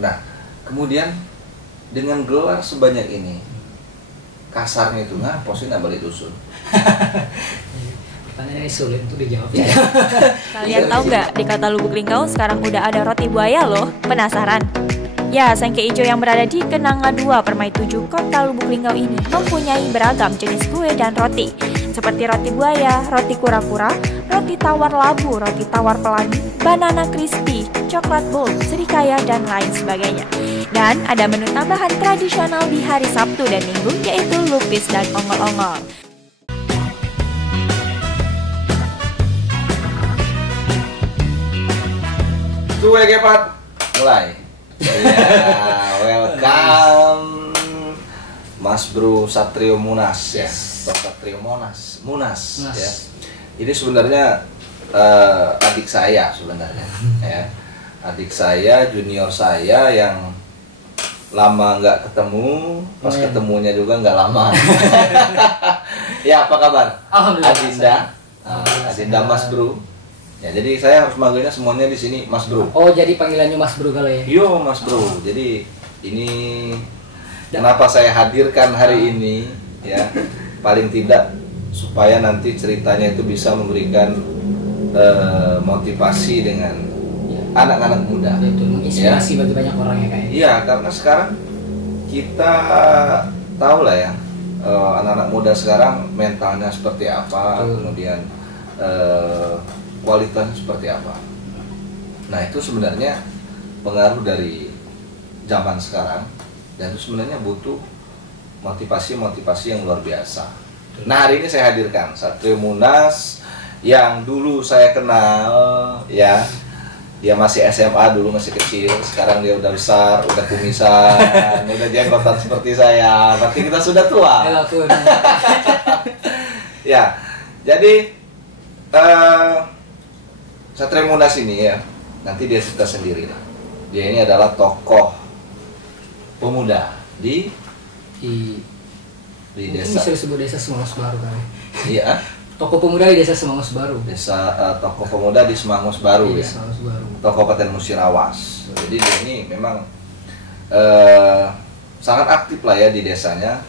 Nah, kemudian dengan gelar sebanyak ini, kasarnya itu ngaposin balik dusun. Pertanyaan ini sulit untuk dijawab ya. Kalian tahu nggak di kota Lubuk Linggau sekarang udah ada roti buaya loh? Penasaran? Ya, sengke ijo yang berada di Kenanga 2 Permai 7 kota Lubuk Linggau ini mempunyai beragam jenis kue dan roti, seperti roti buaya, roti kura-kura, roti tawar labu, roti tawar pelangi, banana crispy, coklat bold, serikaya, dan lain sebagainya. Dan ada menu tambahan tradisional di hari Sabtu dan Minggu, yaitu lupis dan ongol-ongol. Kue kepat, mulai. Ya, welcome Mas Bro Satrio Munas ya, Bro Satrio Munas ya. Ini sebenarnya adik saya sebenarnya, ya. Adik saya, junior saya yang lama nggak ketemu, pas ketemunya juga nggak lama. Ya, apa kabar? Alhamdulillah. Adinda Mas Bro. Ya, jadi saya harus manggilnya semuanya di sini Mas Bro. Oh, jadi panggilannya Mas Bro kalau ya? Yo, Mas Bro. Jadi ini kenapa saya hadirkan hari ini ya? Paling tidak supaya nanti ceritanya itu bisa memberikan motivasi dengan anak-anak muda. Itu menginspirasi bagi banyak orang ya kayaknya. Iya, karena sekarang kita tahu lah ya, anak-anak muda sekarang mentalnya seperti apa, kemudian kualitasnya seperti apa. Nah, itu sebenarnya pengaruh dari zaman sekarang, dan itu sebenarnya butuh motivasi-motivasi yang luar biasa. Nah, hari ini saya hadirkan Satrio Munas yang dulu saya kenal ya. Dia masih SMA dulu, masih kecil. Sekarang dia udah besar, udah kumisan, udah jenggotan seperti saya. Berarti kita sudah tua. Ya, jadi Satrio Munas ini ya, nanti dia cerita sendiri lah. Dia ini adalah tokoh pemuda di desa. Bisa disebut desa Semangos Baru kan? Iya. Tokoh pemuda di desa Semangos Baru. Desa tokoh pemuda di Semangos Baru ya. Semangos Baru. Kabupaten Musirawas. Jadi dia ini memang sangat aktif lah ya di desanya.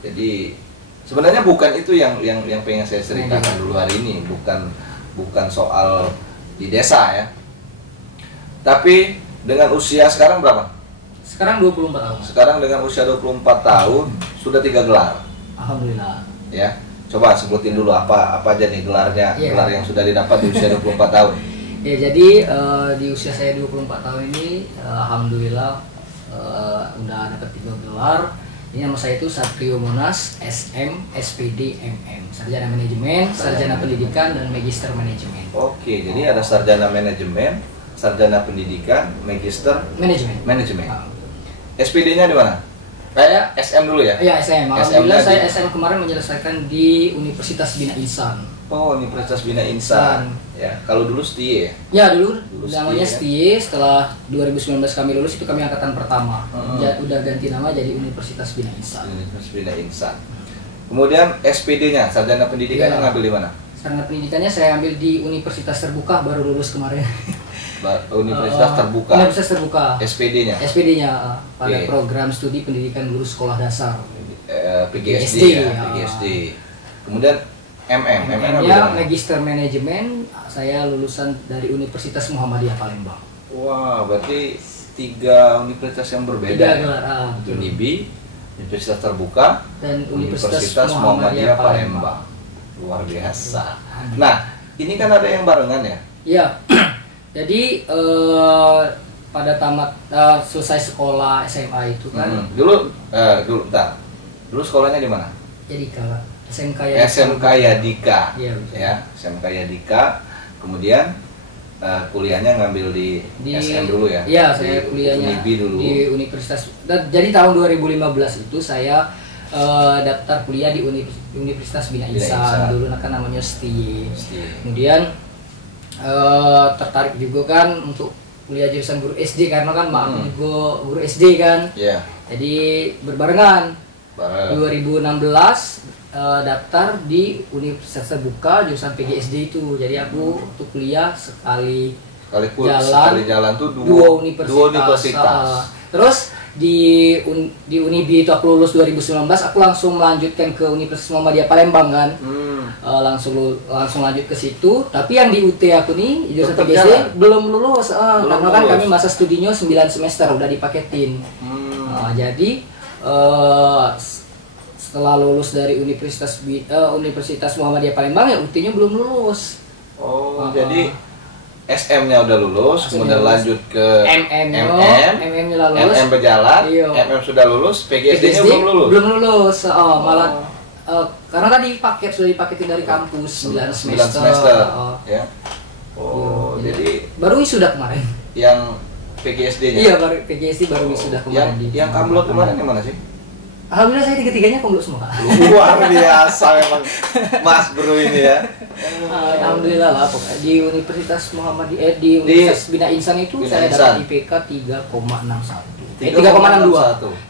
Jadi sebenarnya bukan itu yang pengen saya ceritakan dulu hari ini, bukan soal di desa ya. Tapi dengan usia sekarang berapa? Sekarang 24 tahun. Sekarang dengan usia 24 tahun sudah 3 gelar. Alhamdulillah. Ya. Coba sebutin dulu apa aja nih gelarnya, gelar yang sudah didapat di usia 24 tahun. Ya, jadi di usia saya 24 tahun ini alhamdulillah udah dapat 3 gelar. Ini nama saya itu Satrio Munas SM SPD MM, Sarjana Manajemen, Sarjana Pendidikan, dan Magister Manajemen. Oke, jadi ada Sarjana Manajemen, Sarjana Pendidikan, Magister Manajemen. SPD-nya di mana? Kayak SM dulu ya? Iya, SM. Alhamdulillah saya SM kemarin menyelesaikan di Universitas Bina Insan. Oh, Universitas Bina Insan. Ya, kalau dulu STIE ya? Ya, dulu namanya STIE. Setelah 2019 kami lulus, itu kami angkatan pertama. Udah ganti nama jadi Universitas Bina Insan. Universitas Bina Insan. Kemudian SPD-nya, Sarjana Pendidikannya ngambil di mana? Sarjana Pendidikannya saya ambil di Universitas Terbuka, baru lulus kemarin. Universitas Terbuka. Universitas Terbuka. SPD-nya. SPD-nya pada program studi pendidikan guru sekolah dasar. PGSD ya, PGSD. Kemudian MM-nya Magister Manajemen, saya lulusan dari Universitas Muhammadiyah Palembang. Wah, berarti 3 universitas yang berbeda. 3 gelar. UNIBI, Universitas Terbuka, dan Universitas Muhammadiyah Palembang. Luar biasa. Nah, ini kan ada yang barengan ya? Iya. Jadi pada tamat selesai sekolah SMA itu kan. Dulu sekolahnya di mana? Jadi kalau SMK Yadika. Iya, ya, SMK Yadika. Kemudian kuliahnya ngambil di SM dulu ya? Iya, saya kuliahnya di Universitas. Jadi tahun 2015 itu saya daftar kuliah di Universitas Bina Insan. Dulu kan namanya STIE. Kemudian tertarik juga kan untuk kuliah jurusan guru SD karena kan mak juga guru SD kan. Yeah. Jadi berbarengan. 2016 daftar di Universitas Terbuka jurusan PGSD itu. Jadi aku untuk kuliah sekali sekali jalan tuh dua universitas. Dua universitas. Terus di Unibi itu aku lulus 2019, aku langsung melanjutkan ke Universitas Muhammadiyah Palembang kan. Langsung lanjut ke situ. Tapi yang di UT aku nih jurusan PGSD belum lulus, karena kan kami masa studinya 9 semester udah dipaketin. Jadi setelah lulus dari Universitas Muhammadiyah Palembang ya UT-nya belum lulus. Jadi SM-nya udah lulus, kemudian lanjut ke MM-nya lulus, MM berjalan, iya. MM sudah lulus, PGSD-nya belum lulus. Belum lulus, malah karena tadi sudah dipaketin dari kampus 9 semester. Ya. Jadi baru wisuda kemarin. Yang PGSD-nya? Iya, PGSD baru wisuda kemarin. Yang kamlot kemarin yang mana sih? Alhamdulillah saya tiga-tiganya komplot semua, Kak. Luar biasa memang Mas Bro ini ya. Alhamdulillah lah pokoknya di Universitas Muhammadiyah di Universitas Bina Insan itu saya dapat IPK 3,61. 3,62.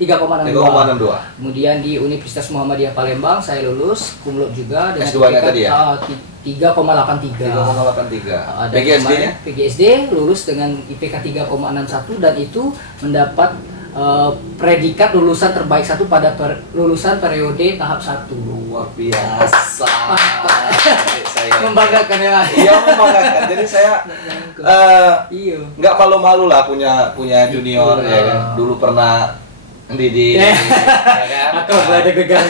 Kemudian di Universitas Muhammadiyah Palembang saya lulus kumlot juga dengan S2-nya tadi ya? 3,83. 3,83. PGSD-nya? PGSD lulus dengan IPK 3,61 dan itu mendapat predikat lulusan terbaik satu pada lulusan periode tahap 1. Luar biasa. Membanggakan ya. Iya, membanggakan. Jadi saya nggak malu-malu lah punya junior ya kan. Dulu pernah mendidik ya kan. Atau ada gegar.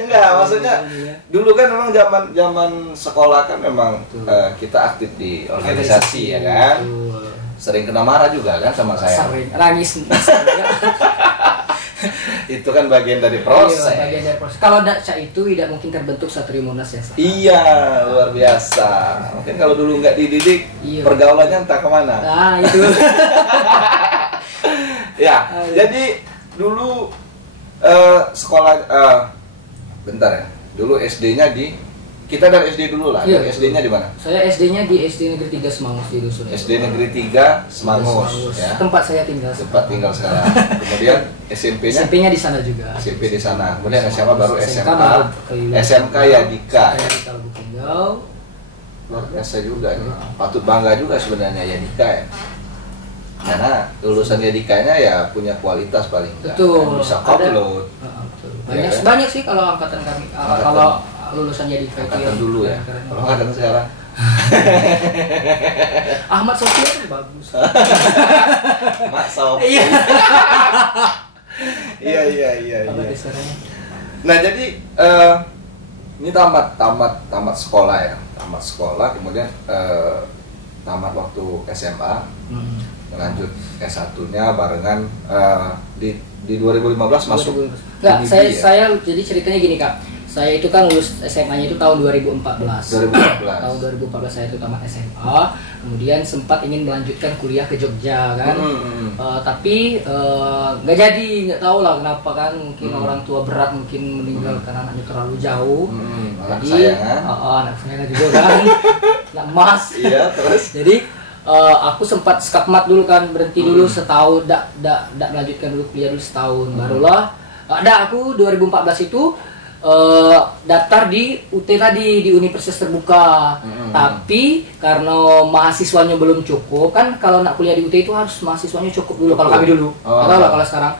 Enggak, maksudnya dulu kan memang zaman sekolah kan memang kita aktif di organisasi ya kan. Sering kena marah juga kan sama saya. Sering, nangis. Itu kan bagian dari proses. Iya, bagian dari proses. Kalau itu tidak mungkin terbentuk Satrio Monas yang sekarang. Iya, luar biasa. Mungkin kalau dulu nggak dididik, pergaulannya entah kemana. Nah, itu. Ya, jadi dulu sekolah, bentar ya. Dulu SD-nya kita dari SD dulu lah. Dari SD-nya di mana? Saya SD-nya di SD Negeri 3 Semangus di Dusun. SD Negeri 3 Semangus ya. Tempat saya tinggal. Tinggal sekarang. Kemudian SMP-nya? SMP-nya di sana juga. SMP di sana. Kemudian SMA baru SMA. SMK SMK ya Dika. Saya di Tinggal. Luar biasa juga nih. Patut bangga juga sebenarnya ya Dika ya. Karena lulusan Yadikanya ya punya kualitas paling enggak. Betul. Bisa upload. Banyak sih kalau angkatan kami. Kalau lulusan Yadika itu angkatan dulu ya. Kalau angkatan sekarang Ahmad Sofi kan bagus. Mak Sofi. Iya. Nah, jadi ini tamat sekolah ya. Tamat sekolah kemudian tamat waktu SMA. Melanjut S1-nya barengan di 2015 masuk. Enggak, saya jadi ceritanya gini, Kak. Saya itu kan lulus SMA-nya itu tahun 2014. Tahun 2014 saya itu tamat SMA, kemudian sempat ingin melanjutkan kuliah ke Jogja kan. Tapi nggak jadi, nggak tahu lah kenapa kan, mungkin orang tua berat mungkin meninggalkan anaknya terlalu jauh. Jadi anak saya juga kan, anak emas. Iya, terus. Jadi aku sempat skakmat dulu kan, berhenti dulu setahun, tidak melanjutkan dulu kuliah dulu setahun. Barulah aku 2014 itu daftar di UT tadi, di Universitas Terbuka. Tapi karena mahasiswanya belum cukup kan, kalau nak kuliah di UT itu harus mahasiswanya cukup dulu. Kalau kami dulu, kalau sekarang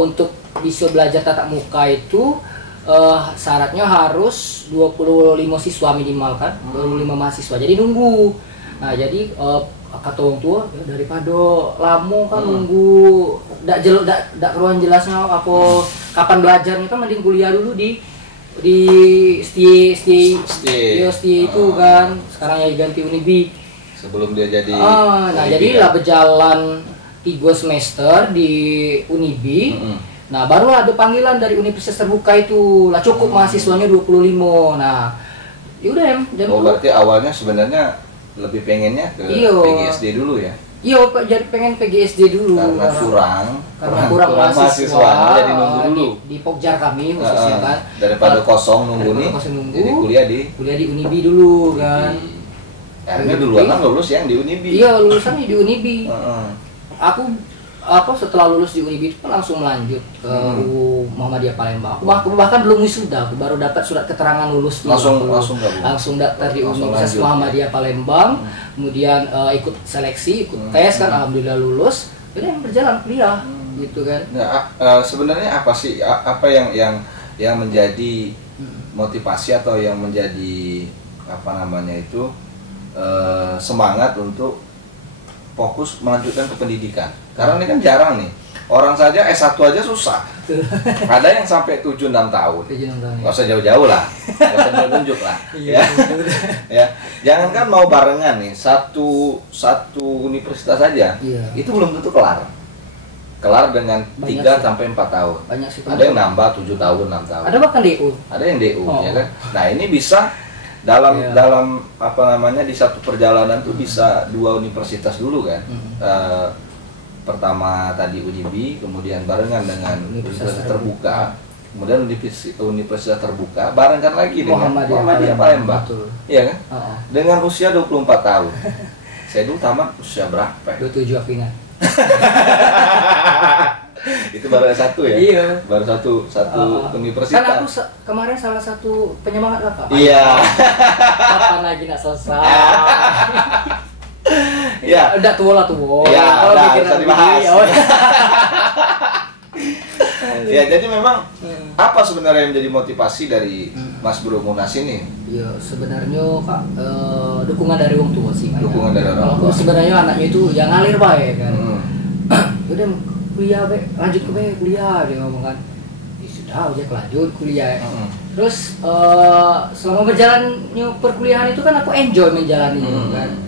untuk bisa belajar tatap muka itu syaratnya harus 25 siswa minimal kan, 25 mahasiswa. Jadi nunggu. Nah, jadi kata orang tua daripada lama kan nunggu ndak keruan jelasnya apa kapan belajarnya kan, mending kuliah dulu di STI itu kan, sekarang ya ganti Unibi sebelum dia jadi nah jadi lah berjalan 3 semester di Unibi. Nah, baru ada panggilan dari Universitas Terbuka itu lah, cukup mahasiswanya 25. Nah, yaudah berarti awalnya sebenarnya lebih pengennya ke PGSD dulu ya? Iya, jadi pengen PGSD dulu. Karena kurang mahasiswa. Jadi nunggu dulu. Di Pokjar kami khususnya kan. Daripada kosong nunggu nih. Jadi kuliah di Unibi dulu kan. Akhirnya duluan kan lulus yang di Unibi. Iya, lulusan di Unibi. Aku setelah lulus di Unibi itu kan langsung lanjut ke UU Muhammadiyah Palembang. Aku bahkan belum wisuda, aku baru dapat surat keterangan lulus dulu. Langsung daftar di Universitas Muhammadiyah Palembang. Kemudian ikut seleksi, ikut tes kan, alhamdulillah lulus. Jadi yang berjalan kuliah gitu kan. Nah, sebenarnya apa sih apa yang menjadi motivasi atau yang menjadi semangat untuk fokus melanjutkan ke pendidikan? Karena ini kan jarang nih. Orang saja S1 aja susah. Ada yang sampai 7-6 tahun. Nggak usah jauh-jauh lah. Nggak usah nunjuk lah. Ya. Ya. Jangan kan mau barengan nih, satu universitas saja. Itu belum tentu kelar. Kelar dengan 3-4 tahun. Banyak sih. Ada yang nambah 7 tahun, 6 tahun. Ada bahkan DU. Ada yang DU, ya kan. Nah, ini bisa dalam di satu perjalanan tuh bisa 2 universitas dulu kan. Pertama tadi Unibi, kemudian barengan dengan universitas terbuka, kemudian universitas terbuka barengan lagi dengan Muhammadiyah Palembang. Iya kan? Dengan usia 24 tahun. Saya dulu tamat usia berapa? 27 aku ingat. Itu baru S1 ya? Iya. Baru satu universitas. Kan aku kemarin salah satu penyemangat Kakak. Iya. Kapan lagi nak selesai? Ya, udah tua lah tuh. Ya, kalau udah bikin bisa dibahas. Ya, jadi memang apa sebenarnya yang menjadi motivasi dari Mas Bro Munas ini? Ya, sebenarnya Kak, dukungan dari orang tua sih. Dukungan dari orang tua. Kalau sebenarnya anaknya itu yang ngalir baik kan. Udah kuliah lanjut ke kuliah, dia ngomong kan. Ya sudah, udah lanjut kuliah. Terus selama berjalannya perkuliahan itu kan aku enjoy menjalani kan.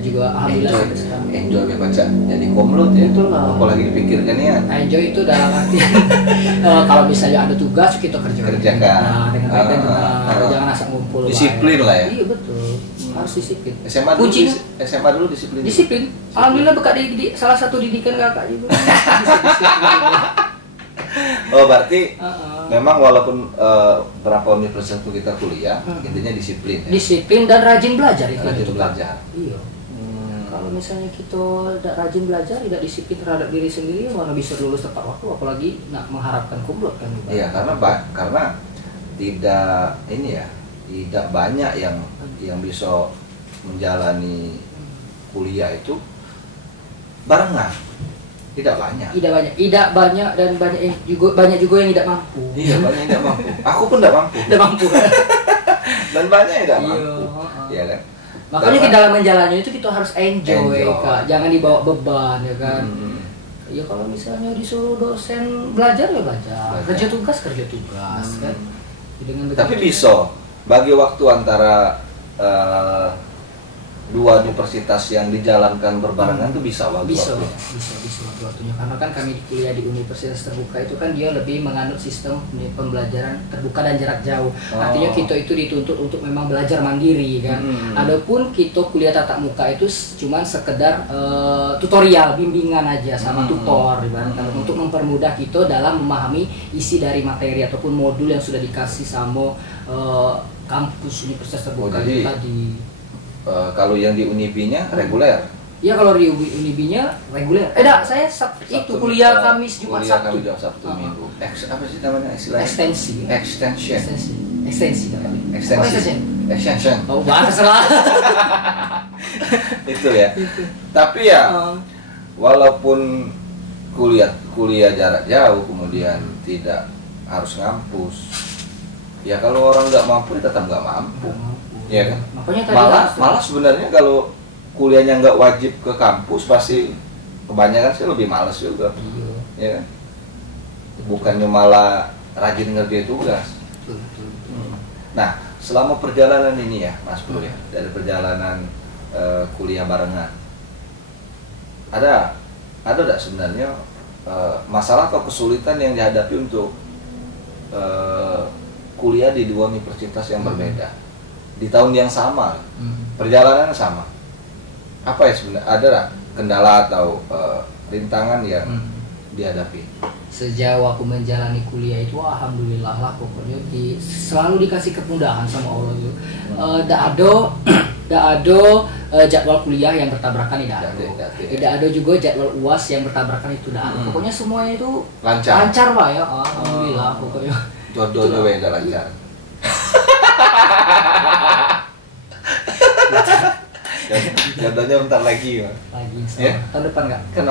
Juga alhamdulillah enjoy baca jadi komlot ya. Betul lah. Apalagi dipikirkan ya. Enjoy itu dalam arti kalau misalnya ada tugas kita kerjakan. Nah, dengan baik dan benar. Jangan asal ngumpul. Disiplin lah ya. Iya betul. Harus disiplin. SMA dulu disiplin. Disiplin. Alhamdulillah bekas di salah satu didikan Kakak juga. Oh, berarti memang walaupun berapa universitas itu kita kuliah, intinya disiplin. Ya? Disiplin dan rajin belajar itu. Rajin belajar. Iya. Kalau misalnya kita tidak rajin belajar, tidak disiplin terhadap diri sendiri, mana bisa lulus tepat waktu, apalagi nak mengharapkan kumlot kan? Iya, karena tidak banyak yang bisa menjalani kuliah itu barengan. Tidak banyak dan banyak juga yang tidak mampu. Iya, banyak yang tidak mampu. Aku pun tidak mampu. Tidak mampu. Dan banyak yang tidak mampu. Iya kan? Makanya di dalam menjalannya itu kita harus enjoy. Kak. Jangan dibawa beban ya kan. Ya kalau misalnya disuruh dosen belajar ya belajar. Kerja tugas kan. Tapi bisa bagi waktu antara 2 universitas yang dijalankan berbarengan tuh bisa waktunya, karena kan kami kuliah di universitas terbuka itu kan dia lebih menganut sistem pembelajaran terbuka dan jarak jauh. Artinya kita itu dituntut untuk memang belajar mandiri kan. Adapun kita kuliah tatap muka itu cuma sekedar tutorial, bimbingan aja sama tutor ibaratnya untuk mempermudah kita dalam memahami isi dari materi ataupun modul yang sudah dikasih sama kampus universitas terbuka itu tadi. Kalau yang di Unibi-nya reguler? Iya, kalau di Unibi-nya reguler. Saya itu kuliah Kamis Jumat Sabtu. Minggu. Apa sih namanya istilahnya? Extension. Oh, bahasa salah. Itu ya. Tapi ya walaupun kuliah jarak jauh kemudian tidak harus ngampus. Ya kalau orang nggak mampu tetap nggak mampu. Ya kan? Malah sebenarnya kalau kuliahnya nggak wajib ke kampus pasti kebanyakan sih lebih malas juga. Ya kan? Bukannya malah rajin ngerjain tugas. Nah, selama perjalanan ini ya Mas Bro ya, dari perjalanan kuliah barengan, ada nggak sebenarnya masalah atau kesulitan yang dihadapi untuk kuliah di 2 universitas yang berbeda di tahun yang sama, perjalanannya sama? Apa ya sebenarnya, ada nggak kendala atau rintangan yang dihadapi? Sejauh aku menjalani kuliah itu alhamdulillah lah, pokoknya selalu dikasih kemudahan sama Allah itu. Tidak ada jadwal kuliah yang bertabrakan, tidak ada. Tidak ada juga jadwal UAS yang bertabrakan, itu tidak ada. Pokoknya semuanya itu lancar Pak ya. Alhamdulillah pokoknya. Jodohnya beda lancar. Jodohnya bentar lagi Mas. Lagi Ya? tahun depan nggak? Kan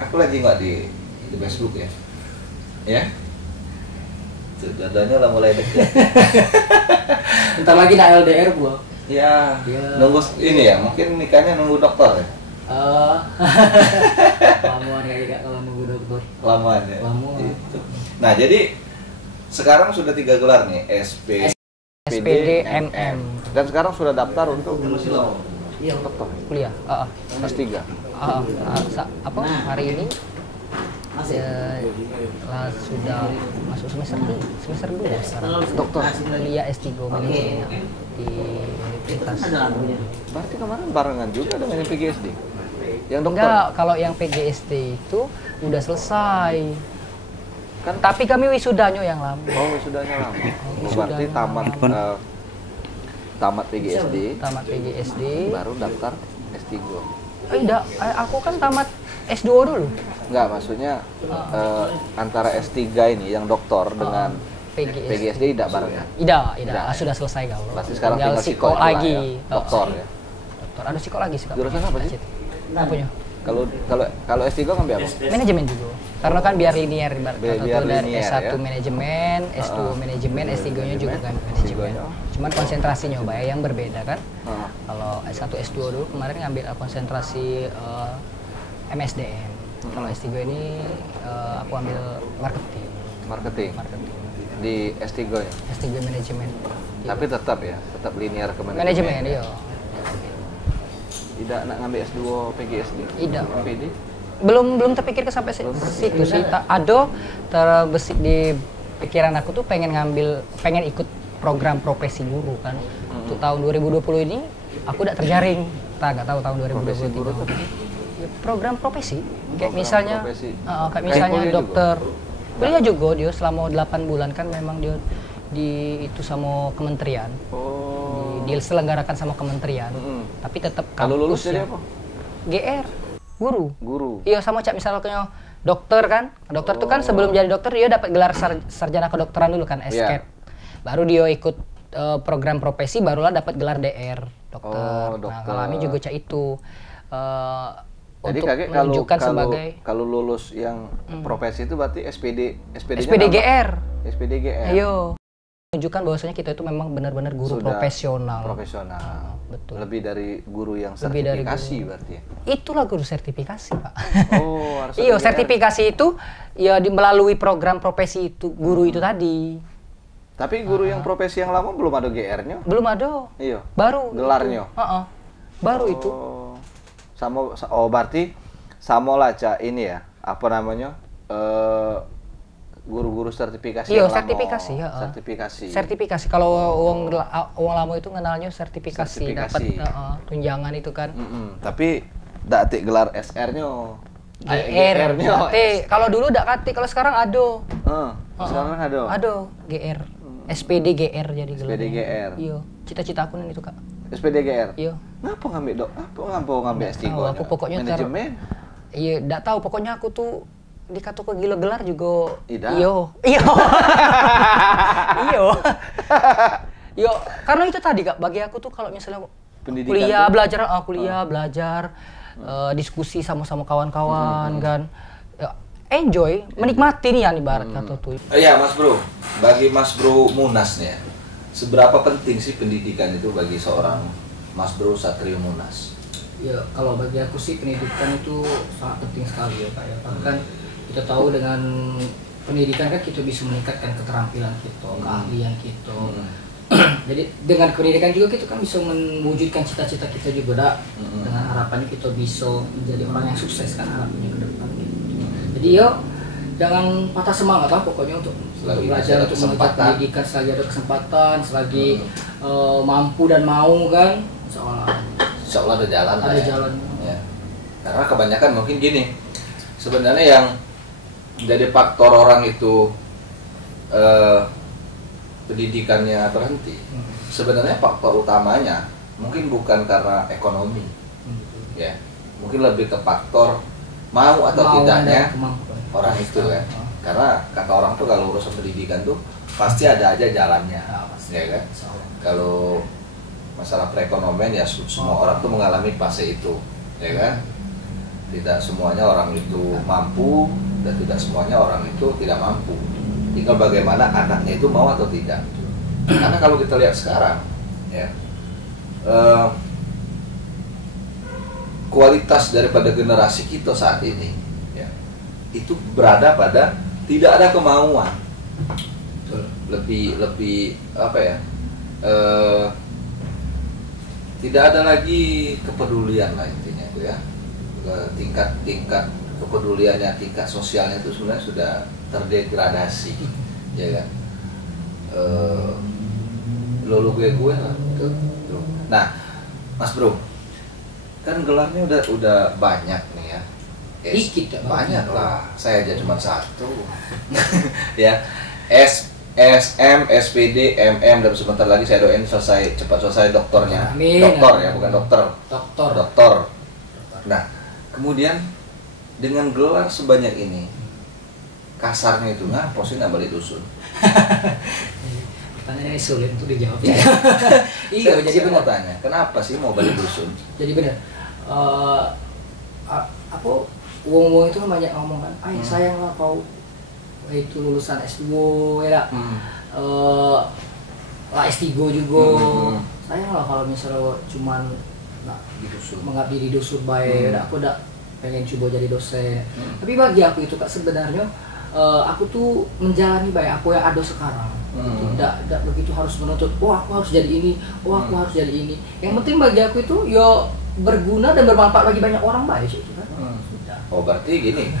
aku lagi nggak di Facebook ya. Ya. Jodohnya udah mulai dekat. Bentar lagi nak LDR gua. Ya, Ya. nunggu ini ya, mungkin nikahnya nunggu dokter ya. Lamuan kayak kalau nunggu dokter. Lamaan ya. Lamuan. Gitu. Nah, jadi sekarang sudah 3 gelar nih, SPD, MM. Dan sekarang sudah daftar untuk Iya, dokter Kuliah. S3. Apa hari ini sudah masuk semester 2 ya sekarang. Dokter. Kuliah S3 manajemen di Universitas. Berarti kemarin barengan juga dengan yang PGSD. Yang dokter. Enggak, kalau yang PGSD itu udah selesai. Kan tapi kami wisudanya yang lama. Oh, wisudanya lama. Wisudanya Berarti tamat PGSD. Tamat PGSD. Baru daftar S3. Tidak, aku kan tamat S2 dulu. Enggak, maksudnya antara S3 ini yang doktor dengan PGSD tidak barengan. Tidak. Sudah selesai kalau. Berarti sekarang tinggal tinggal psiko lagi. Ya? Doktor ya. Dokter, ada psiko lagi sih. Jurusan apa sih? Apanya? Kalau S3 ngambil apa? Manajemen juga. Karena kan biar linear ibarat kata Biar tuh, dari linear, S1 ya? manajemen, S2 manajemen, S3-nya juga kan manajemen. Cuman konsentrasinya yang berbeda kan. Kalau S1 S2 dulu kemarin ngambil konsentrasi MSDM. Kalau S3 ini aku ambil marketing. Di S3 ya? S3 manajemen. Tapi tetap linear ke Manajemen, iya. Tidak nak ngambil S2 PGSD? Tidak. PD? Belum terpikir ke sampai situ sih. Ada terbesit di pikiran aku tuh pengen ikut program profesi guru kan. Untuk tahun 2020 ini aku udah terjaring. Nggak tahu tahun 2023. Program profesi. Kayak misalnya dokter. Kuliah juga dia selama 8 bulan kan memang dia itu sama kementerian. Diselenggarakan sama kementerian. Tapi tetap kalau lulus jadi apa? GR. Guru. Iya, sama cak misalnya dokter kan. Dokter tuh kan sebelum jadi dokter dia dapat gelar sarjana kedokteran dulu kan, SCAT. Baru dia ikut program profesi barulah dapat gelar DR, dokter. Nah, kalau kami juga cak itu jadi untuk kakek menunjukkan sebagai kalau lulus yang profesi itu berarti SPD-nya SPDGR. SPDGR. Ayo. Menunjukkan bahwasanya kita itu memang benar-benar guru profesional. Betul. Lebih dari guru yang sertifikasi berarti ya? Itulah guru sertifikasi, Pak. Oh, harus iya, sertifikasi itu ya melalui program profesi itu guru itu tadi. Tapi guru yang profesi yang lama belum ada GR-nya? Belum ada. Iya. Baru gelarnya. Baru itu. Berarti sama lah Cak ini ya. Apa namanya? Guru-guru sertifikasi. Iya, sertifikasi ya. Sertifikasi. Kalau uang lama itu kenalnya sertifikasi. Dapat tunjangan itu kan. Tapi tidak gelar SR-nya. GR-nya. Kalau dulu tidak kati, kalau sekarang ada. Sekarang ada. Ada GR. SPD GR jadi gelar. SPD GR. Iya, cita-cita aku itu, Kak. SPD GR. Iya. Ngapa ngambil S3? Aku pokoknya manajemen. Iya, enggak tahu, pokoknya aku tuh dikata ke gila gelar juga. Iyo. Yo, karena itu tadi Kak, bagi aku tuh kalau misalnya pendidikan kuliah belajar, diskusi sama-sama kawan-kawan kan. Ya, enjoy, menikmati nih ibarat kata tuh. Iya, Mas Bro. Bagi Mas Bro Munas nih ya. Seberapa penting sih pendidikan itu bagi seorang Mas Bro Satrio Munas? Ya, kalau bagi aku sih pendidikan itu sangat penting sekali ya Pak ya. Kan kita tahu dengan pendidikan kan kita bisa meningkatkan keterampilan kita, keahlian kita. Jadi dengan pendidikan juga kita kan bisa mewujudkan cita-cita kita juga dengan harapannya kita bisa menjadi orang yang sukses kan harapannya ke depan gitu. Jadi yo jangan patah semangat lah pokoknya untuk belajar, untuk menuntut pendidikan selagi ada kesempatan, selagi mampu dan mau kan, insya Allah ada jalan. Ada jalan. Ya. Karena kebanyakan mungkin gini, sebenarnya yang jadi faktor orang itu pendidikannya berhenti. Sebenarnya faktor utamanya mungkin bukan karena ekonomi, ya, mungkin lebih ke faktor mau atau tidaknya orang itu kan. Karena kata orang tuh kalau urusan pendidikan tuh pasti ada aja jalannya, ya kan. Kalau masalah perekonomian ya semua orang tuh mengalami fase itu, ya kan. Tidak semuanya orang itu mampu dan tidak semuanya orang itu tidak mampu. Tinggal bagaimana anaknya itu mau atau tidak. Karena kalau kita lihat sekarang, ya, kualitas daripada generasi kita saat ini, ya, itu berada pada tidak ada kemauan, lebih apa ya? Tidak ada lagi kepedulian lah intinya itu ya. Tingkat kepeduliannya, tingkat sosialnya itu sebenarnya sudah terdegradasi, ya kan. Lo gue lah. Nah, Mas Bro, kan gelarnya udah banyak nih ya. Dikit banyak lah. Saya aja cuma satu. Ya. SM, SPD, MM, dan sebentar lagi saya doain cepat selesai doktornya. Amin. Doktor ya, bukan dokter. Doktor. Nah, kemudian dengan gelar sebanyak ini, kasarnya itu ngapa sih nggak balik dusun? Pertanyaannya sulit untuk dijawab ya. Iya, jadi mau tanya, kenapa sih mau balik dusun? Jadi benar. Aku wong-wong itu kan banyak ngomong kan, sayang lah kau itu lulusan S2 ya, lah S3 juga. Sayang lah kalau misalnya cuman mengabdi di dusun baik, aku udah pengen coba jadi dosen. Tapi bagi aku itu Kak sebenarnya aku tuh menjalani baik aku yang ada sekarang. Tidak begitu harus menuntut, aku harus jadi ini, aku harus jadi ini. Yang penting bagi aku itu yo berguna dan bermanfaat bagi banyak orang baik itu kan. Oh berarti gini,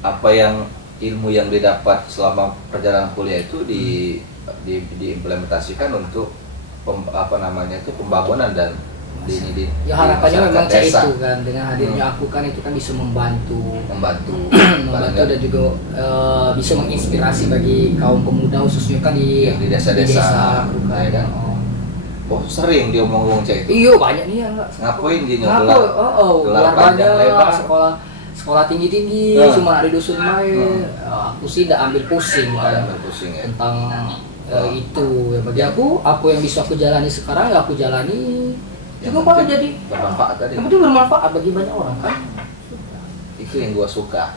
apa yang ilmu yang didapat selama perjalanan kuliah itu diimplementasikan untuk pembangunan dan ya harapannya memang kayak itu kan, dengan hadirnya aku kan itu kan bisa membantu dan juga bisa menginspirasi bagi kaum pemuda khususnya kan di desa-desa ya kan. Oh sering dia ngomong cek itu. Iya banyak nih ya enggak. Ngapain dia gelar panjang lebar sekolah tinggi cuma ada dusun main. Aku sih tidak ambil pusing ya. Tentang itu ya, bagi aku apa yang bisa aku jalani sekarang ya aku jalani. Juga kalau jadi bermanfaat tadi. Yang penting bermanfaat bagi banyak orang kan. Itu yang gua suka.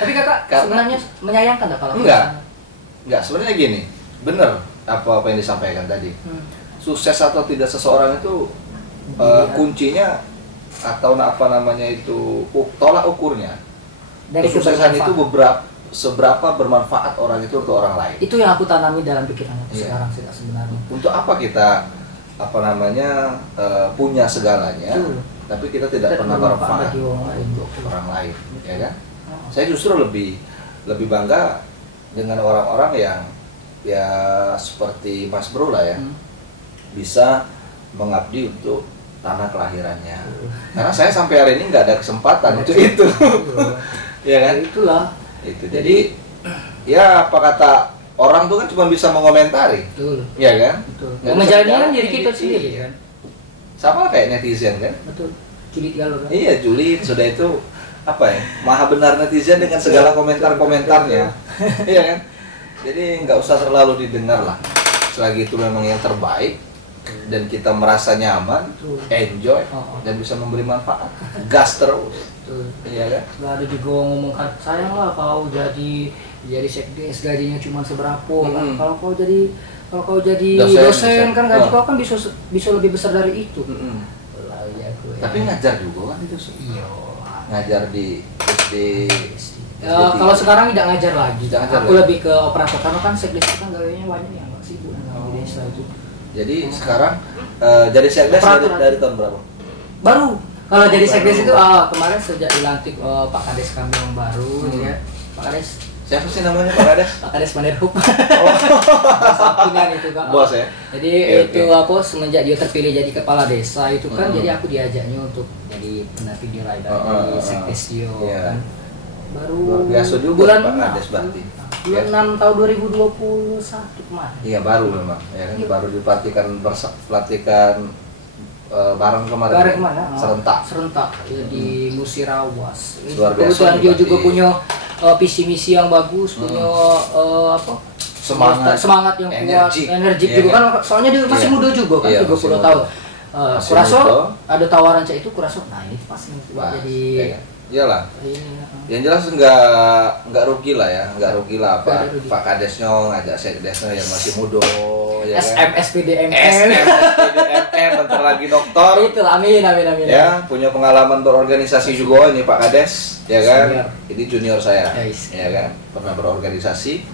Tapi kakak sebenarnya menyayangkan tak kalau enggak sebenarnya gini, bener apa yang disampaikan tadi. Sukses atau tidak seseorang itu kuncinya atau tolak ukurnya. Dari kesuksesan itu seberapa bermanfaat orang itu untuk orang lain. Itu yang aku tanami dalam pikiran aku sekarang sebenarnya. Untuk apa kita punya segalanya, tapi kita tidak pernah bermanfaat untuk orang lain, ya kan? Saya justru lebih bangga dengan orang-orang yang ya seperti Mas Bro lah ya, bisa mengabdi untuk tanah kelahirannya. Karena saya sampai hari ini nggak ada kesempatan untuk itu, ya kan? Itulah. Jadi ya apa kata orang tuh kan cuma bisa mengomentari, ya kan? Menjalani kan diri kita sendiri kan. Sama kayak netizen kan? Betul. Julid galau kan? Iya julid, sudah itu apa ya? Maha benar netizen dengan segala komentar-komentarnya, iya kan? Jadi nggak usah terlalu didengar lah. Selagi itu memang yang terbaik dan kita merasa nyaman, enjoy dan bisa memberi manfaat, gas terus. Iya kan? Nggak ada juga ngomong kan, sayang lah kau jadi sekdes gajinya cuma seberapa kan. Kalau kau jadi dosen kan gaji kau kan bisa lebih besar dari itu. Tapi ngajar juga kan itu. Iya. Ngajar di SD. Kalau sekarang tidak ngajar lagi. Aku lebih ke operator karena kan sekdes itu kan gajinya banyak yang nggak sibuk di desa itu. Jadi sekarang jadi sekdes dari tahun berapa? Baru. Kalau jadi sekdes itu kemarin sejak dilantik Pak Kades kami yang baru, ya. Pak Kades. Siapa sih namanya Pak Kades? Pak Kades Manderhub. Satunya itu kan. Bos ya. Jadi itu aku semenjak dia terpilih jadi kepala desa itu kan, jadi aku diajaknya untuk jadi pendamping video rider di sekdes dia kan. Baru biasa juga bulan Pak Kades berarti. 26 tahun 2021 kemarin. Iya baru memang, ya kan? Baru dipelatihkan bareng kemarin. Bareng kemana? Serentak ya, di Musirawas. Luar biasa. Kebetulan dia juga berarti. punya visi misi yang bagus, punya semangat yang kuat, energik juga kan. Soalnya dia masih muda juga kan, 30 tahun. Kuraso ada tawaran cak itu, Kuraso, nah ini pas nih buat jadi. Iyalah. Yang jelas nggak rugi lah ya, nggak rugi lah apa Pak Kadesnya ngajak Sekdesnya yang masih muda, ya kan? SPDMM, bentar lagi dokter. Itu amin. Ya, punya pengalaman berorganisasi juga ini Pak Kades, ya kan? Ini junior saya, ya kan? Pernah berorganisasi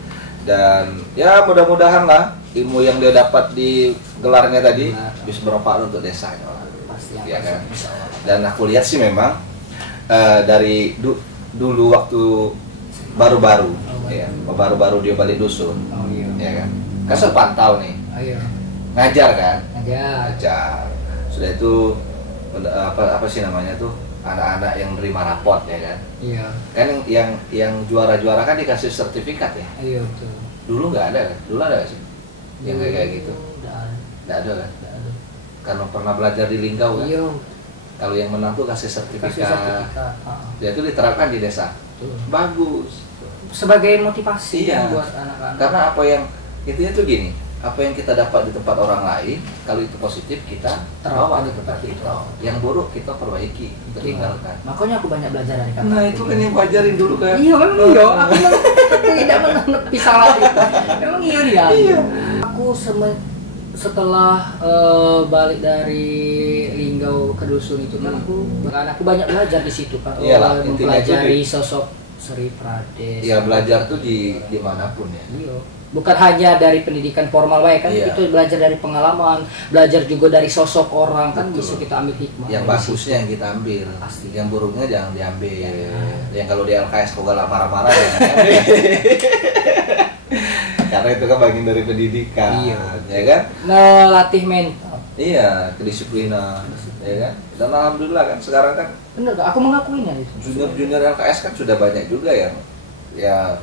dan ya mudah-mudahan lah ilmu yang dia dapat di gelarnya tadi bisa bermanfaat untuk desanya lah. Pasti ya kan? Dan aku lihat sih memang dari dulu waktu baru-baru dia balik dusun, ya kan? Kan saya pantau nih, ngajar kan? Ngajar. Sudah itu apa sih namanya tuh, anak-anak yang menerima raport, ya kan? Iya. Kan yang juara-juara kan dikasih sertifikat ya? Iya betul. Dulu nggak ada kan? Dulu ada nggak sih? Yang kayak gitu? Nggak ada kan? Karena pernah belajar di Linggau kan? Iya. Kalau yang menang tuh kasih sertifikat. Dia itu diterapkan di desa. Bagus. Sebagai motivasi buat anak-anak. Karena apa yang intinya tuh gini, apa yang kita dapat di tempat orang lain, kalau itu positif kita bawa di tempat itu. Yang buruk kita perbaiki, kita tinggalkan. Makanya aku banyak belajar dari kakak. Nah itu kan yang wajarin dulu kan. Iya memang iya. Aku tidak menepi salah itu. Memang iya dia. Iya. Aku setelah balik dari Linggau ke dusun itu kan aku banyak belajar di situ kan. Iyalah, mempelajari sosok Sri Prades. Iya, belajar tuh di manapun ya. Iya. Bukan hanya dari pendidikan formal baik kan, itu belajar dari pengalaman, belajar juga dari sosok orang kan. Bisa kita ambil hikmah. Yang bagusnya yang kita ambil, pasti. Yang buruknya jangan diambil. Yang kalau di LKS kok gak marah-marah ya. Karena itu kan bagian dari pendidikan, ya kan? Melatih mental. Iya, kedisiplinan, ya kan? Dan alhamdulillah kan sekarang kan. Bener, aku mengakuinya itu. Junior LKS kan sudah banyak juga yang ya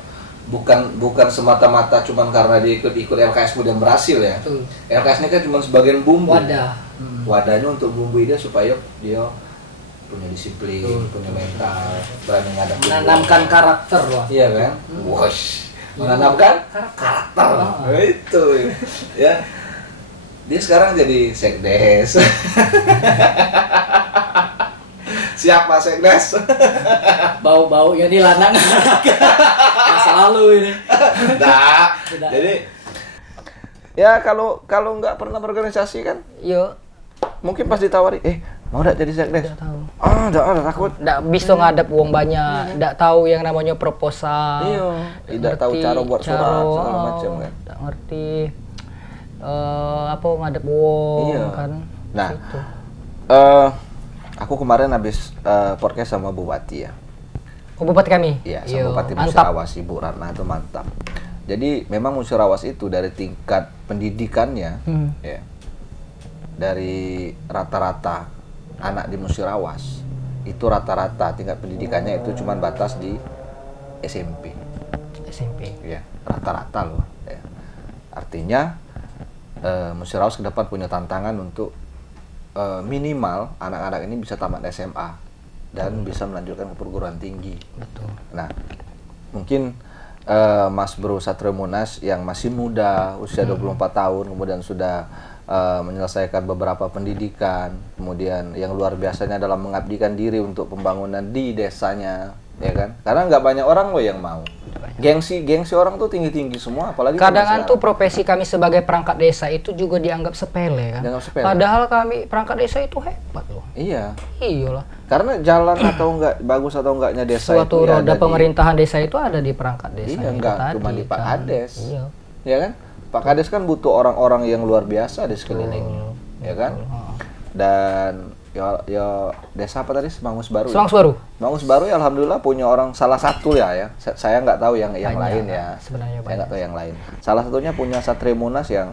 bukan semata-mata cuman karena dia ikut LKS kemudian berhasil ya. Betul. LKS ini kan cuma sebagian bumbu. Wadahnya untuk bumbu dia supaya dia punya disiplin, punya mental, berani ngadepin. Menanamkan karakter lah. Iya kan? Wash. Menanamkan karakter. Itu ya. Dia sekarang jadi sekdes. Siapa sekdes? Bau-bau ya nih lanang. Masa lalu ini. Nah, jadi ya kalau nggak pernah berorganisasi kan, mungkin pas ditawari, mau nggak jadi sekdes? Nggak tahu. Nggak takut. Nggak bisa ngadep uang banyak, nggak tahu yang namanya proposal. Iya. Tidak tahu cara buat surat segala macam kan. Nggak ngerti apa ngadep uang kan. Nah, aku kemarin habis podcast sama Bupati ya. Oh, Bupati kami? Iya, sama Bupati Musirawas, Ibu Ratna itu mantap. Jadi memang Musirawas itu dari tingkat pendidikannya, ya, dari rata-rata anak di Musirawas itu rata-rata tingkat pendidikannya itu cuma batas di SMP. Ya, rata-rata loh. Ya. Artinya Musirawas ke depan punya tantangan untuk minimal anak-anak ini bisa tamat SMA dan bisa melanjutkan ke perguruan tinggi. Betul. Nah, mungkin Mas Bro Satrio Munas yang masih muda, usia 24 tahun, kemudian sudah menyelesaikan beberapa pendidikan, kemudian yang luar biasanya dalam mengabdikan diri untuk pembangunan di desanya, ya kan? Karena nggak banyak orang loh yang mau. Gengsi orang tuh tinggi-tinggi semua, apalagi kadang tuh profesi kami sebagai perangkat desa itu juga dianggap sepele kan. Dianggap sepele. Padahal kami perangkat desa itu hebat loh. Iya. Iyalah. Karena jalan atau enggak bagus atau enggaknya desa suatu itu roda pemerintahan desa itu ada di perangkat desa. Iya, enggak cuma di Pak Kades. Iya. Ya kan? Pak Kades kan butuh orang-orang yang luar biasa di sekelilingnya. Ya kan? Dan ya desa apa tadi? Semangus Baru. Semangus Baru ya alhamdulillah punya orang salah satu ya. Saya nggak tahu yang lain ya. Sebenarnya saya nggak tahu yang lain. Salah satunya punya Satrio Munas yang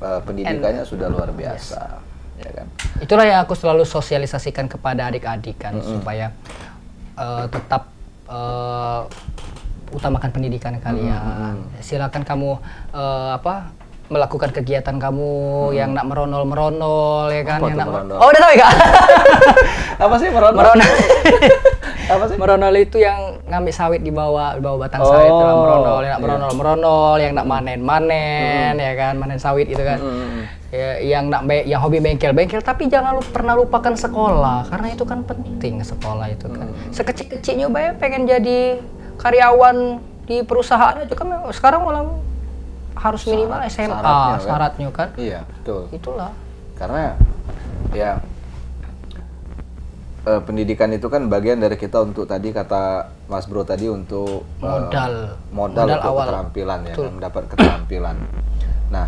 pendidikannya sudah luar biasa. Ya kan? Itulah yang aku selalu sosialisasikan kepada adik-adik kan supaya tetap utamakan pendidikan kalian. Silakan kamu melakukan kegiatan kamu yang nak meronol ya kan, Apa yang tuh nak meronol? Oh, udah tahu ya, Kak? Apa sih meronol? Meronol. Apa sih? Meronol itu yang ngambil sawit di bawah batang sawit, itu lah meronol, yang nak meronol, yang nak manen ya kan, manen sawit itu kan. Ya, yang hobi bengkel tapi jangan pernah lupakan sekolah, karena itu kan penting sekolah itu kan. Sekecil-kecilnya pengen jadi karyawan di perusahaan aja kan sekarang malah harus minimal SMA syaratnya kan. Iya, betul. Itulah. Karena ya pendidikan itu kan bagian dari kita untuk tadi kata Mas Bro tadi untuk modal untuk awal. keterampilan ya, kan, mendapat keterampilan. Nah,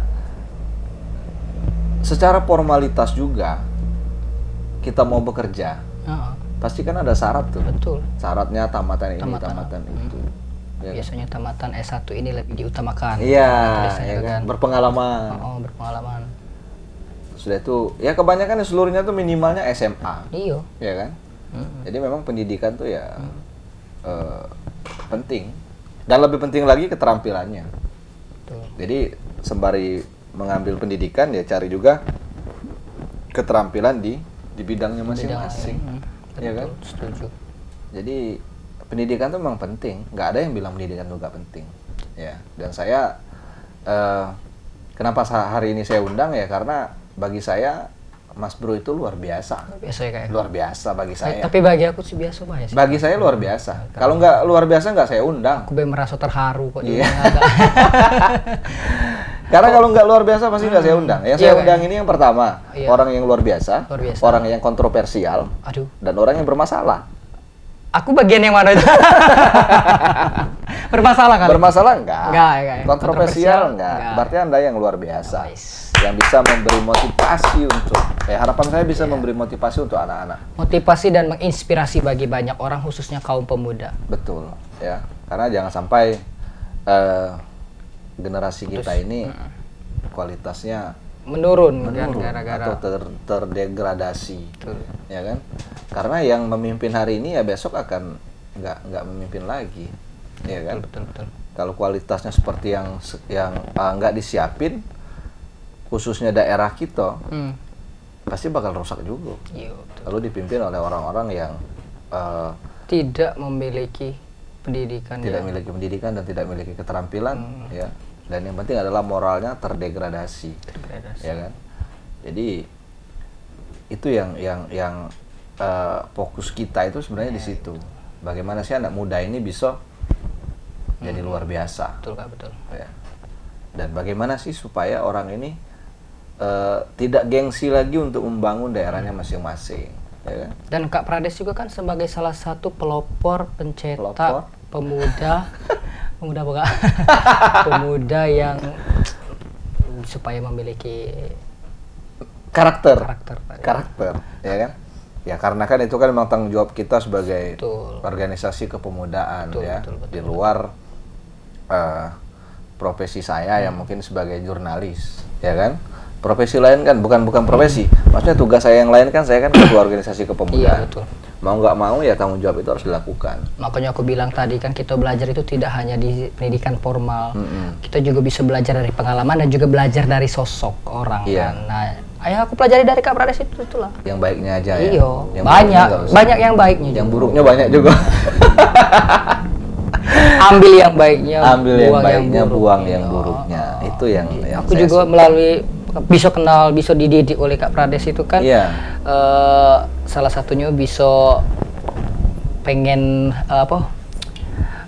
secara formalitas juga kita mau bekerja, pasti kan ada syarat tuh. Betul. Syaratnya tamatan ini, tamatan itu. Ya, biasanya tamatan S1 ini lebih diutamakan. Iya, ya kan? Berpengalaman. Berpengalaman. Sudah itu, ya kebanyakan seluruhnya tuh minimalnya SMA. Iya. Ya kan? Jadi memang pendidikan tuh ya penting. Dan lebih penting lagi keterampilannya. Betul. Jadi sembari mengambil pendidikan ya cari juga keterampilan di bidangnya masing-masing. Ya kan? Setuju. Jadi pendidikan itu memang penting, nggak ada yang bilang pendidikan itu nggak penting, ya. Dan saya kenapa hari ini saya undang ya karena bagi saya Mas Bro itu luar biasa. Luar biasa bagi saya. Tapi bagi aku sih biasa banget sih. Bagi saya luar biasa. Kalau nggak luar biasa nggak saya undang. Aku merasa terharu kok. Iya. Karena kalau nggak luar biasa pasti nggak saya undang. Yang saya undang ini yang pertama orang yang luar biasa, orang yang kontroversial, dan orang yang bermasalah. Aku bagian yang mana itu? Bermasalah kan? Bermasalah enggak? Enggak. Kontroversial enggak? Berarti Anda yang luar biasa. Yang bisa memberi motivasi untuk harapan saya bisa memberi motivasi untuk anak-anak. Motivasi dan menginspirasi bagi banyak orang khususnya kaum pemuda. Betul, ya. Karena jangan sampai generasi kita ini kualitasnya menurun kan gara-gara atau terdegradasi. Betul. Ya kan? Karena yang memimpin hari ini ya besok akan nggak memimpin lagi, ya kan? Betul. Kalau kualitasnya seperti yang nggak disiapin, khususnya daerah kita, pasti bakal rusak juga. Iya, lalu dipimpin oleh orang-orang yang tidak memiliki pendidikan, memiliki pendidikan dan tidak memiliki keterampilan, ya. Dan yang penting adalah moralnya terdegradasi. Ya kan? Jadi itu yang fokus kita itu sebenarnya di situ. Bagaimana sih anak muda ini bisa jadi luar biasa? Betul. Ya. Dan bagaimana sih supaya orang ini tidak gengsi lagi untuk membangun daerahnya masing-masing? Ya kan? Dan Kak Prades juga kan sebagai salah satu pelopor pencetak pemuda. Pemuda apa Kak? Pemuda yang supaya memiliki karakter, ya kan? Ya karena kan itu kan memang tanggung jawab kita sebagai organisasi kepemudaan, betul. Di luar profesi saya yang mungkin sebagai jurnalis, ya kan? Profesi lain kan bukan profesi, maksudnya tugas saya yang lain kan saya kan ketua organisasi kepemudaan. Iya, betul. Mau nggak mau ya tanggung jawab itu harus dilakukan. Makanya aku bilang tadi kan kita belajar itu tidak hanya di pendidikan formal, kita juga bisa belajar dari pengalaman dan juga belajar dari sosok orang. Kan. Nah, aku pelajari dari Kak Prades itulah. Yang baiknya aja ya. Iya. Banyak yang baiknya. Yang buruknya banyak juga. Ambil yang baiknya, buang yang buruknya. Itu yang aku juga melalui bisa dididik oleh Kak Prades itu kan. Salah satunya bisa pengen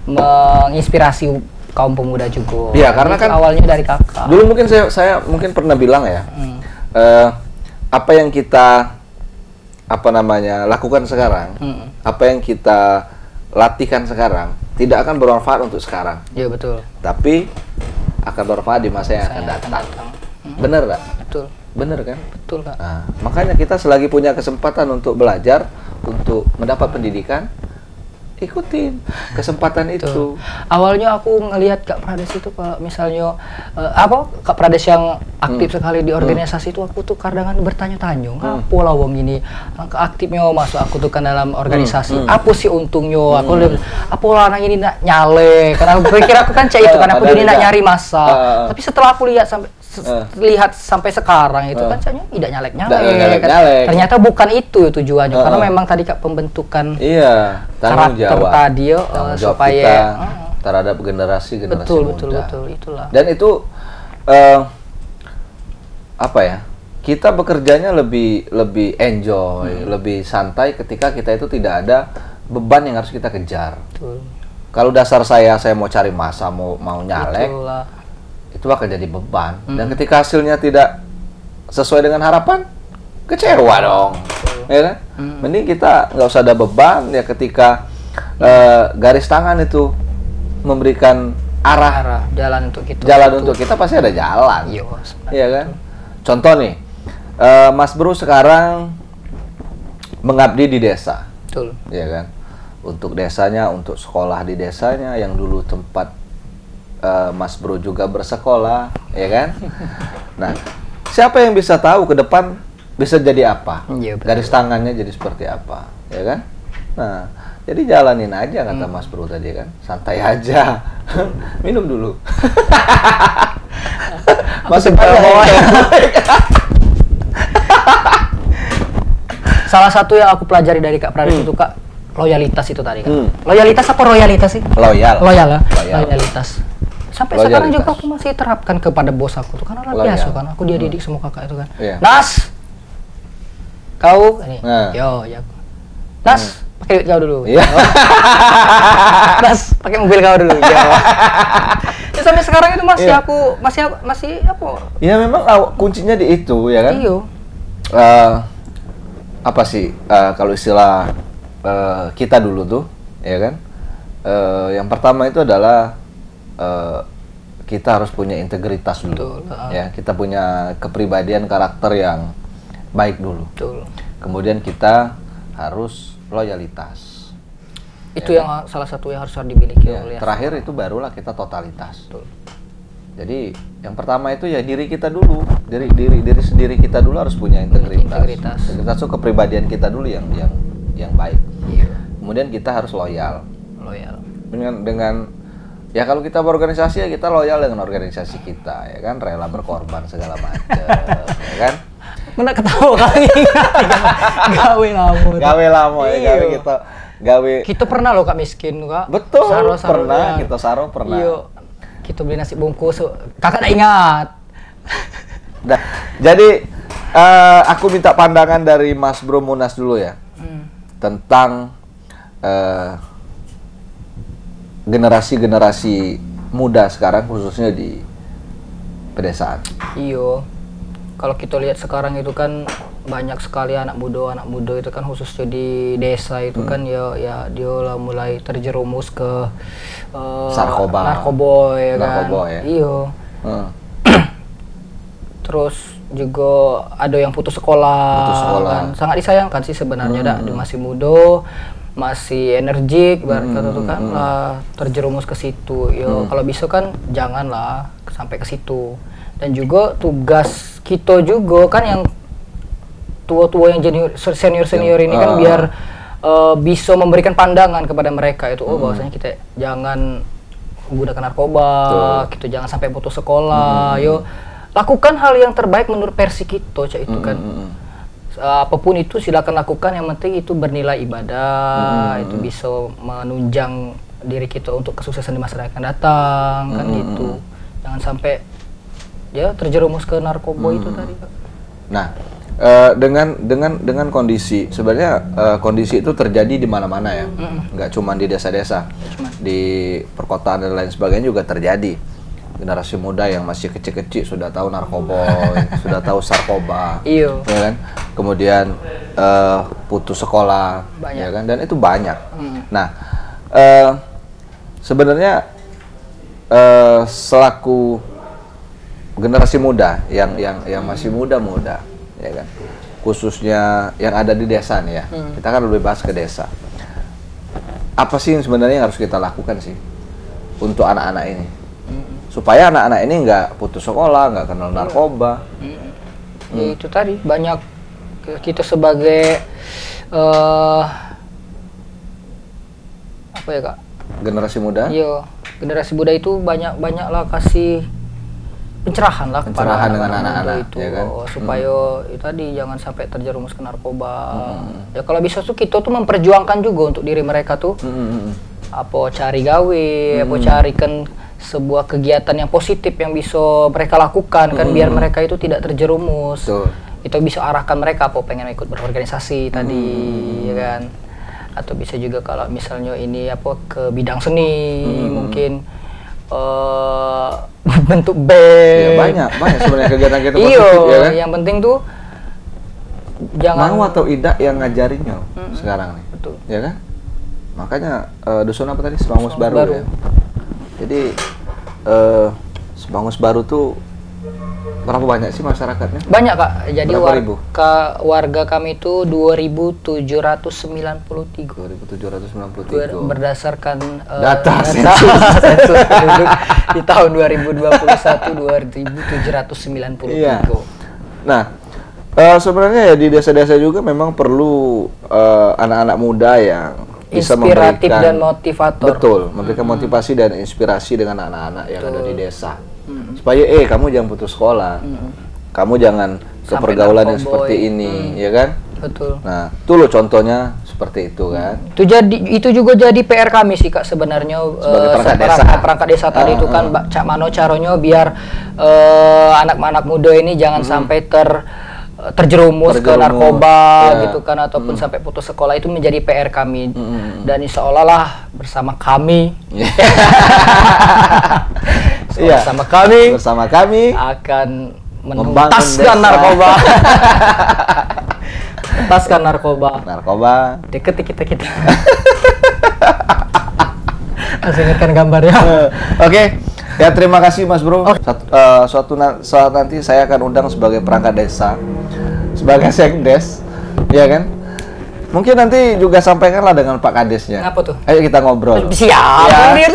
menginspirasi kaum pemuda juga. Iya, karena kan awalnya dari Kakak. Dulu mungkin saya mungkin pernah bilang ya, apa yang kita lakukan sekarang, apa yang kita latihkan sekarang tidak akan bermanfaat untuk sekarang. Iya, betul. Tapi akan bermanfaat di masa yang akan datang. Bener nggak? Betul. Bener kan? Betul, Kak. Nah, makanya kita selagi punya kesempatan untuk belajar, untuk mendapat pendidikan, ikutin kesempatan itu. Awalnya aku ngelihat Kak Prades itu kalau misalnya Kak Prades yang aktif sekali di organisasi itu, aku tuh kadang bertanya-tanya, apa lah wong ini aktifnya masuk aku tuh kan dalam organisasi, apa sih untungnya? Aku apa lah anak ini nak nyale, karena aku pikir aku kan itu kan aku jadi nak nyari masa. Tapi setelah aku lihat sampai sekarang itu kan saya tidak nyalek-nyalek. Ternyata bukan itu tujuannya, karena memang tadi Kak pembentukan karakter tadi supaya terhadap generasi muda. Betul, itulah. Dan itu apa ya? Kita bekerjanya lebih enjoy, lebih santai ketika kita itu tidak ada beban yang harus kita kejar. Kalau dasar saya mau cari masa, mau nyalek, itu akan jadi beban. Dan ketika hasilnya tidak sesuai dengan harapan, kecewa dong, ya kan? Mending kita nggak usah ada beban ya, ketika garis tangan itu memberikan arah jalan untuk kita pasti ada jalan. Iya kan? Contoh nih, Mas Bro sekarang mengabdi di desa, ya kan? Untuk desanya, untuk sekolah di desanya yang dulu tempat Mas Bro juga bersekolah, ya kan? Nah, siapa yang bisa tahu ke depan bisa jadi apa? Garis tangannya jadi seperti apa, ya kan? Nah, jadi jalanin aja kata Mas Bro tadi kan, santai aja. Minum dulu. Masuk ke bawah ya. Salah satu yang aku pelajari dari Kak Prades itu Kak, loyalitas itu tadi kan. Loyalitas apa royalitas sih? Loyal ya. Loyalitas. Sampai sekarang juga aku masih terapkan kepada bos aku tuh, karena biasa kan aku dididik semua kakak itu kan. Nas, kau ini, ya. Nas, pakai duit kau dulu. Nas, pakai mobil kau dulu. Ya, sampai sekarang itu masih apa? Ya memang kuncinya di itu ya kan. Apa sih kalau istilah kita dulu tuh, ya kan? Yang pertama itu adalah kita harus punya integritas dulu. Ya, kita punya kepribadian, karakter yang baik dulu. Kemudian kita harus loyalitas. Itu ya, yang salah satu yang harus dimiliki oleh. Terakhir itu barulah kita totalitas. Jadi yang pertama itu ya diri kita dulu, diri sendiri kita dulu harus punya integritas itu kepribadian kita dulu yang baik. Kemudian kita harus loyal dengan ya, kalau kita berorganisasi ya kita loyal dengan organisasi kita, ya kan, rela berkorban segala macam. Ya kan? Mana ketawa kali. Gawe lamo gawe. Kita pernah loh Kak miskin Kak. Betul. Pernah. Iya. Kita beli nasi bungkus. Kakak tak ingat. Nah, jadi aku minta pandangan dari Mas Bro Munas dulu ya. Tentang generasi muda sekarang khususnya di pedesaan. Iya. Kalau kita lihat sekarang itu kan banyak sekali anak muda itu kan khususnya di desa itu kan ya dia lah mulai terjerumus ke narkoba ya kan. Iya. Terus juga ada yang putus sekolah. Kan. Sangat disayangkan sih sebenarnya masih muda, masih energik, kata tuh kan terjerumus ke situ. Yo, kalau bisa kan janganlah sampai ke situ. Dan juga tugas kita juga kan yang tua-tua yang senior ini kan biar bisa memberikan pandangan kepada mereka itu bahwasanya kita jangan menggunakan narkoba, kita jangan sampai putus sekolah. Yo, lakukan hal yang terbaik menurut versi kita itu kan. Apapun itu silakan lakukan, yang penting itu bernilai ibadah, itu bisa menunjang diri kita untuk kesuksesan di masa yang akan datang kan gitu. Jangan sampai ya terjerumus ke narkoba itu tadi Pak. Nah, dengan kondisi sebenarnya kondisi itu terjadi di mana-mana ya. Nggak cuma di desa-desa. Di perkotaan dan lain sebagainya juga terjadi. Generasi muda yang masih kecil-kecil sudah tahu narkoba, sudah tahu sarkoba, ya kan? Kemudian putus sekolah, ya kan? Dan itu banyak. Nah, sebenarnya selaku generasi muda yang masih muda, ya kan? Khususnya yang ada di desa nih ya. Kita kan lebih bahas ke desa. apa sih yang sebenarnya harus kita lakukan sih untuk anak-anak ini supaya anak-anak ini nggak putus sekolah, nggak kenal narkoba. Ya itu tadi banyak kita sebagai apa ya Kak? Generasi muda. Iya, generasi muda itu banyaklah kasih pencerahan lah kepada anak-anak itu ya kan? Supaya itu tadi jangan sampai terjerumus ke narkoba. Ya kalau bisa tuh kita tuh memperjuangkan juga untuk diri mereka tuh apa cari gawe, apa carikan sebuah kegiatan yang positif yang bisa mereka lakukan kan biar mereka itu tidak terjerumus. Itu bisa arahkan mereka apa pengen ikut berorganisasi tadi ya kan, atau bisa juga kalau misalnya ini apa ke bidang seni mungkin bentuk band. Ya, banyak sebenarnya kegiatan-kegiatan positif ya kan? Yang penting tuh jangan mau atau tidak yang ngajarinnya sekarang nih. Betul. Ya kan? Makanya dusun apa tadi? Semangus Baru ya. Jadi Semangus Baru tuh berapa banyak sih masyarakatnya? Banyak Kak. Jadi warga kami itu 2.793. 2.793. Berdasarkan data sensus penduduk di tahun 2021 2.793. Iya. Nah, sebenarnya ya di desa-desa juga memang perlu anak-anak muda yang bisa inspiratif memberikan, dan motivator. Betul, memberikan motivasi dan inspirasi dengan anak-anak yang ada di desa. Supaya kamu jangan putus sekolah. Kamu jangan ke pergaulan yang seperti ini, ya kan? Betul. Nah, itu loh contohnya seperti itu kan. Itu juga jadi PR kami sih Kak sebenarnya perangkat desa tadi itu kan cak mano caranya biar anak-anak muda ini jangan sampai terjerumus ke narkoba gitu kan ataupun sampai putus sekolah, itu menjadi PR kami dan insya Allah lah bersama kami bersama kami akan menuntaskan narkoba. Menuntaskan narkoba. Deket kita. Masih ingatkan gambarnya. Oke. Ya terima kasih Mas Bro. Suatu saat nanti saya akan undang sebagai perangkat desa, sebagai sekdes, ya kan? Mungkin nanti juga sampaikanlah dengan Pak Kadesnya. Apa tuh? Ayo kita ngobrol. Siap. Ya.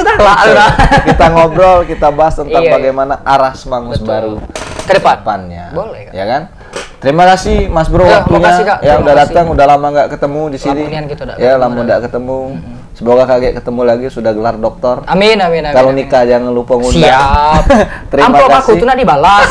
Kita ngobrol, kita bahas tentang bagaimana arah Semangus Baru ke depannya. Boleh, Kak. Ya kan? Terima kasih Mas Bro waktunya. Makasih, Kak. Ya udah datang, udah lama nggak ketemu di sini. Ya lama nggak ketemu. Semoga kakek ketemu lagi, sudah gelar doktor. Amin. Kalau nikah jangan lupa ngundang. Siap. Terima kasih. Amplop aku tuh dibalas.